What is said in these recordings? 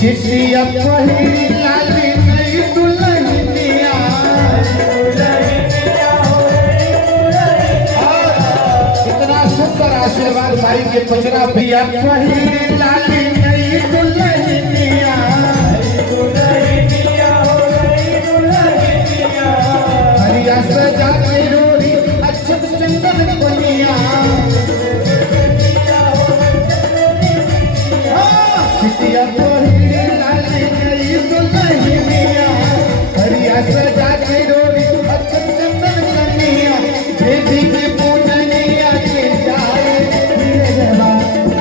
चिट्ठिया पहिरी लाली नई दुल्हनिया इतना सुंदर आशीर्वाद भाई के पचरा पिया पहिरी लाली नई दुल्हनिया हरिया सजा के रोरी अच्छत चंदन बनिया चिट्ठिया पहिरी लाली नई दुल्हनिया हरिया सजा के रोरी अच्छत चंदन बनिया देवी के पूजनिया के जाए देवा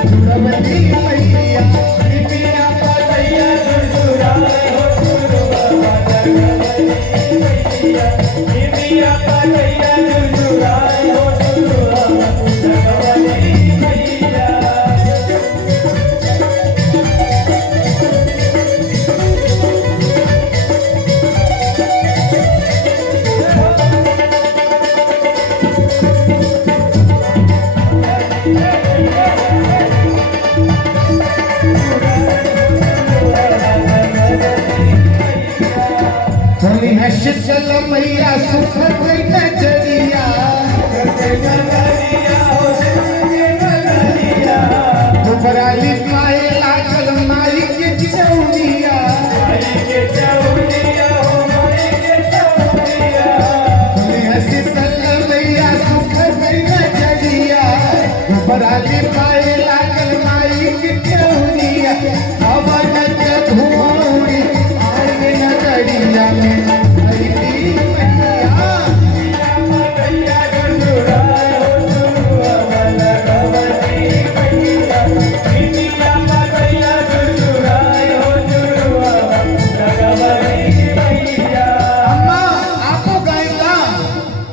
दुर्गवती मैया दीपिया पतैया सुरसुराए हो सुरबाबा दीपिया पतैया सुरसुराए हो सुरबाबा दुर्गवती मैया होली है शीतल मैया सुखद नजरिया दुबराली पाए लागल माई के चौरिया होली है शीतल मैया सुखद नजरिया दुबराली पाए लागल माई के चौरिया हवन के धुआं आए नजरिया में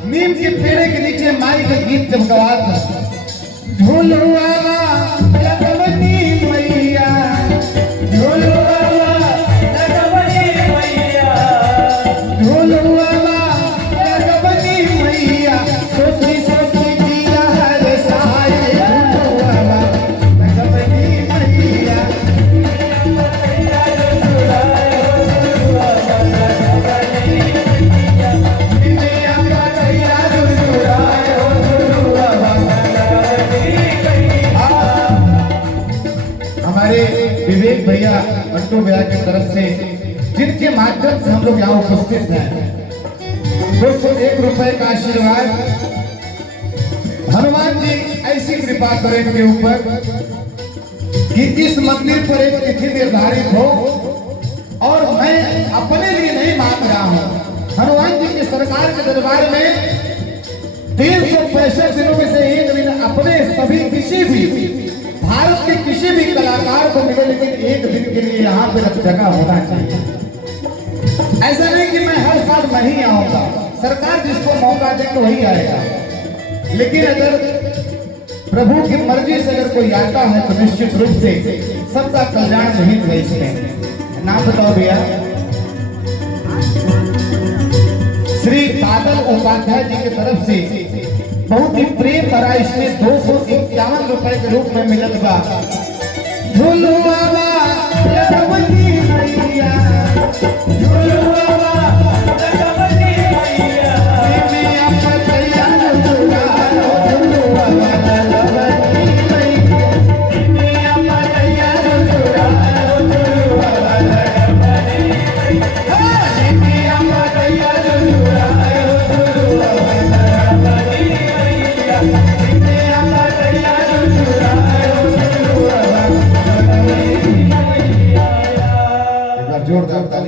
नीम के पेड़ के नीचे माई का गीत जब गवाता झूलुआ लगवनी मैया झूलुआ लगवनी मैया झूलुआ लगवनी मैया सोची सोची दिया हर साए झूलुआ लगवनी मैया हमारे विवेक भैया बंटू भैया की तरफ से जिनके माध्यम से हम लोग यहाँ उपस्थित हैं 201 रुपए का आशीर्वाद। हनुमान जी ऐसी कृपा करें इनके ऊपर कि इस मंदिर पर एक तिथि निर्धारित हो और मैं अपने लिए नहीं मांग रहा हूँ। हनुमान जी की सरकार के दरबार में 365 दिनों में से एक दिन अपने सभी किसी भी भारत के किसी भी कलाकार को मिले, लेकिन एक दिन के लिए यहाँ पे जगह होना चाहिए। ऐसा नहीं कि मैं हर साल नहीं आऊंगा, सरकार जिसको मौका देंगे वही आएगा। लेकिन अगर प्रभु की मर्जी से अगर कोई आता है तो निश्चित रूप से सबका कल्याण नहीं है। इसमें नाम बताओ भैया। श्री बादल उपाध्याय जी की तरफ से बहुत ही प्रेम भरा इसमें 251 रुपए के रूप में मिलत बा। झूलुआ लगवनी मैया झूलुआ लगवनी मैया दीपिया पतैया सुरसुराए हो झूलुआ लगवनी मैया दीपिया पतैया सुरसुराए हो झूलुआ लगवनी मैया दीपिया पतैया सुरसुराए हो झूलुआ लगवनी जोरदार ताली।